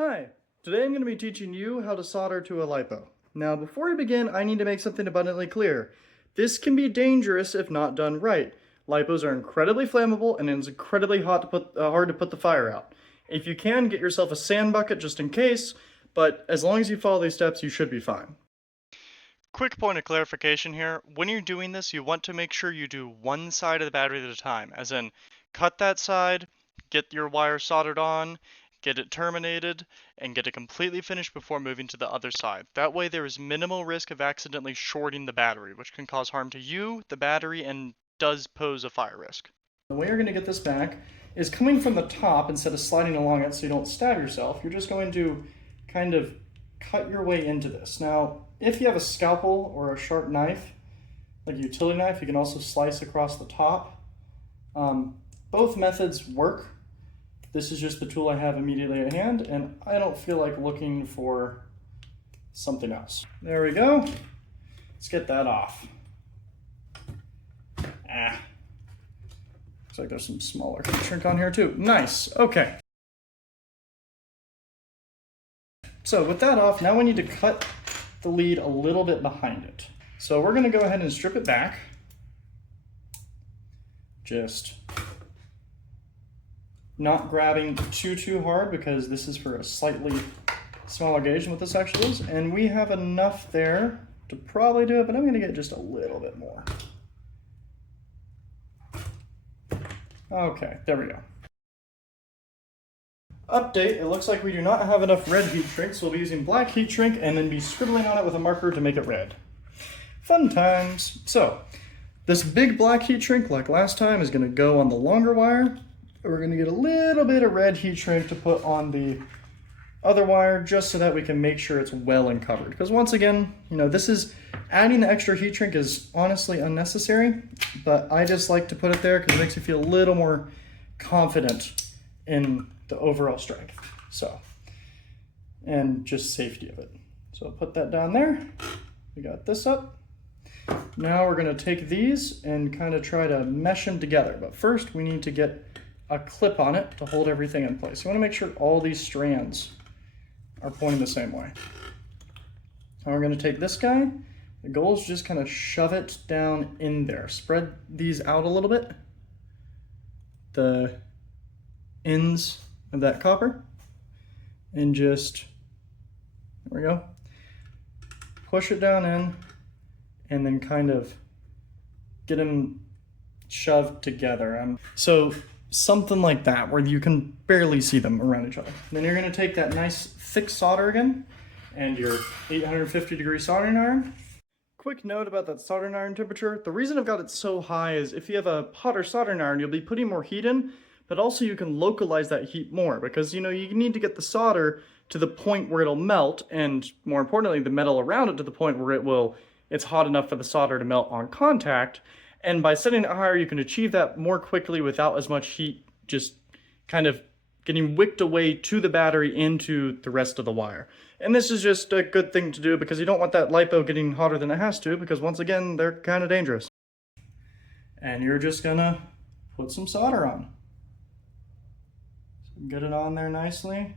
Hi, today I'm going to be teaching you how to solder to a LiPo. Now before we begin, I need to make something abundantly clear. This can be dangerous if not done right. LiPos are incredibly flammable and it's incredibly hard to put the fire out. If you can, get yourself a sand bucket just in case, but as long as you follow these steps, you should be fine. Quick point of clarification here. When you're doing this, you want to make sure you do one side of the battery at a time, as in cut that side, get your wire soldered on, get it terminated, and get it completely finished before moving to the other side. That way there is minimal risk of accidentally shorting the battery, which can cause harm to you, the battery, and does pose a fire risk. The way you're going to get this back is coming from the top instead of sliding along it so you don't stab yourself. You're just going to kind of cut your way into this. Now, if you have a scalpel or a sharp knife, like a utility knife, you can also slice across the top. Both methods work. This is just the tool I have immediately at hand, and I don't feel like looking for something else. There we go. Let's get that off. Looks like there's some smaller heat shrink on here too. Nice, okay. So with that off, now we need to cut the lead a little bit behind it. So we're gonna go ahead and strip it back. Just not grabbing too hard because this is for a slightly smaller gauge than what this actually is. And we have enough there to probably do it, but I'm gonna get just a little bit more. Okay, there we go. Update, it looks like we do not have enough red heat shrink, so we'll be using black heat shrink and then be scribbling on it with a marker to make it red. Fun times. So, this big black heat shrink, like last time, is gonna go on the longer wire. We're gonna get a little bit of red heat shrink to put on the other wire just so that we can make sure it's well and covered. Because once again, this is, adding the extra heat shrink is honestly unnecessary, but I just like to put it there because it makes you feel a little more confident in the overall strength. So, and just safety of it. So I'll put that down there. We got this up. Now we're gonna take these and kind of try to mesh them together. But first we need to get a clip on it to hold everything in place. You wanna make sure all these strands are pointing the same way. Now we're gonna take this guy. The goal is just kind of shove it down in there. Spread these out a little bit. The ends of that copper. And just, there we go. Push it down in and then kind of get them shoved together. So something like that where you can barely see them around each other. Then you're gonna take that nice thick solder again and your 850 degree soldering iron. Quick note about that soldering iron temperature. The reason I've got it so high is if you have a hotter soldering iron, you'll be putting more heat in, but also you can localize that heat more because you need to get the solder to the point where it'll melt, and more importantly, the metal around it to the point where it's hot enough for the solder to melt on contact. And by setting it higher, you can achieve that more quickly without as much heat just kind of getting wicked away to the battery into the rest of the wire. And this is just a good thing to do because you don't want that LiPo getting hotter than it has to, because once again, they're kind of dangerous. And you're just gonna put some solder on. So get it on there nicely.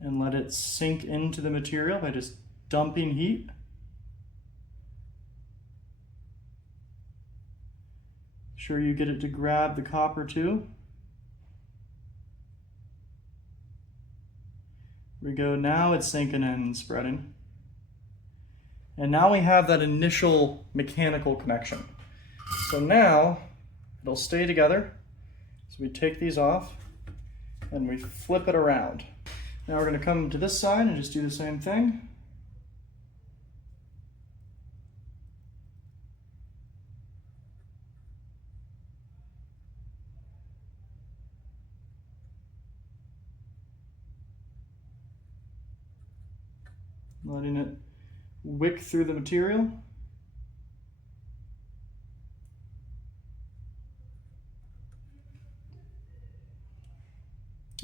And let it sink into the material by just dumping heat. Sure you get it to grab the copper too. Here we go, now it's sinking in and spreading. And now we have that initial mechanical connection. So now it'll stay together. So we take these off and we flip it around. Now we're gonna come to this side and just do the same thing. Letting it wick through the material.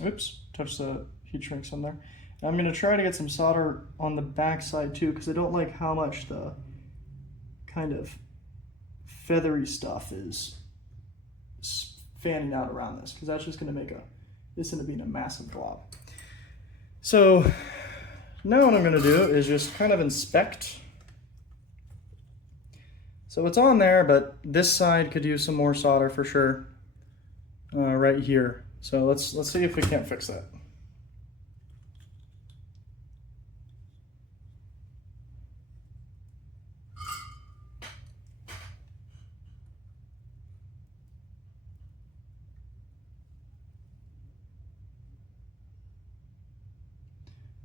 Oops, touched the heat shrinks on there. I'm going to try to get some solder on the back side too, because I don't like how much the kind of feathery stuff is fanning out around this, because that's just going to make this ended up being a massive glob. So now what I'm going to do is just kind of inspect. So it's on there, but this side could use some more solder for sure, right here. So let's see if we can't fix that.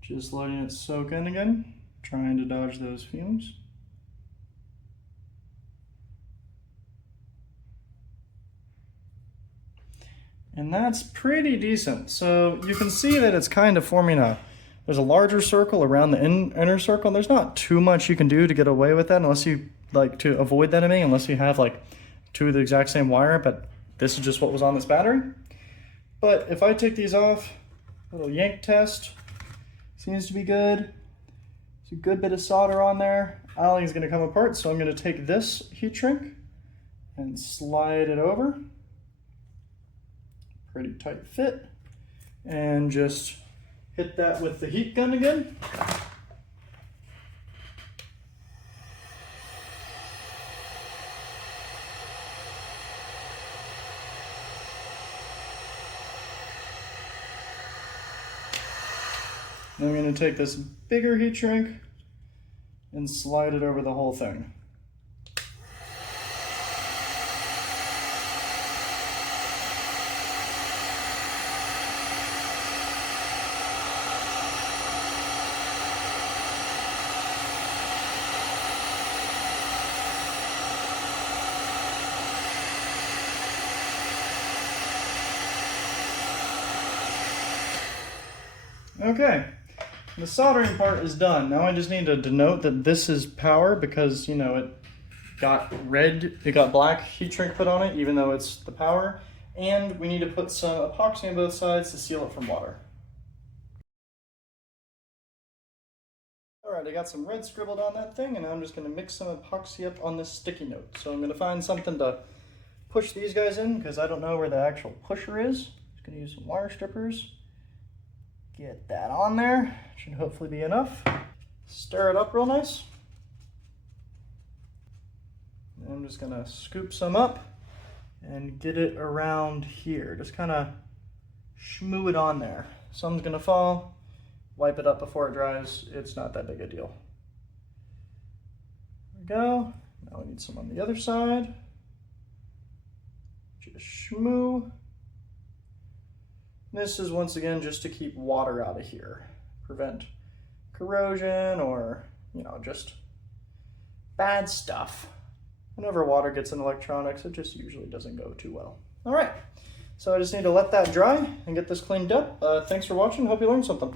Just letting it soak in again, trying to dodge those fumes. And that's pretty decent. So you can see that it's kind of forming there's a larger circle around the inner circle. And there's not too much you can do to get away with that unless you like to avoid that ending, unless you have like two of the exact same wire, but this is just what was on this battery. But if I take these off, little yank test, seems to be good. There's a good bit of solder on there. I don't think it's gonna come apart, so I'm gonna take this heat shrink and slide it over. Pretty tight fit. And just hit that with the heat gun again. Then I'm going to take this bigger heat shrink and slide it over the whole thing. Okay. The soldering part is done. Now I just need to denote that this is power because, you know, it got black heat shrink put on it, even though it's the power. And we need to put some epoxy on both sides to seal it from water. All right, I got some red scribbled on that thing, and I'm just gonna mix some epoxy up on this sticky note. So I'm gonna find something to push these guys in because I don't know where the actual pusher is. Just gonna use some wire strippers. Get that on there, should hopefully be enough. Stir it up real nice. And I'm just gonna scoop some up and get it around here. Just kind of shmoo it on there. Some's gonna fall, wipe it up before it dries. It's not that big a deal. There we go. Now we need some on the other side. Just shmoo. This is once again just to keep water out of here, prevent corrosion or, you know, just bad stuff. Whenever water gets in electronics, it just usually doesn't go too well. All right, so I just need to let that dry and get this cleaned up. Thanks for watching, hope you learned something.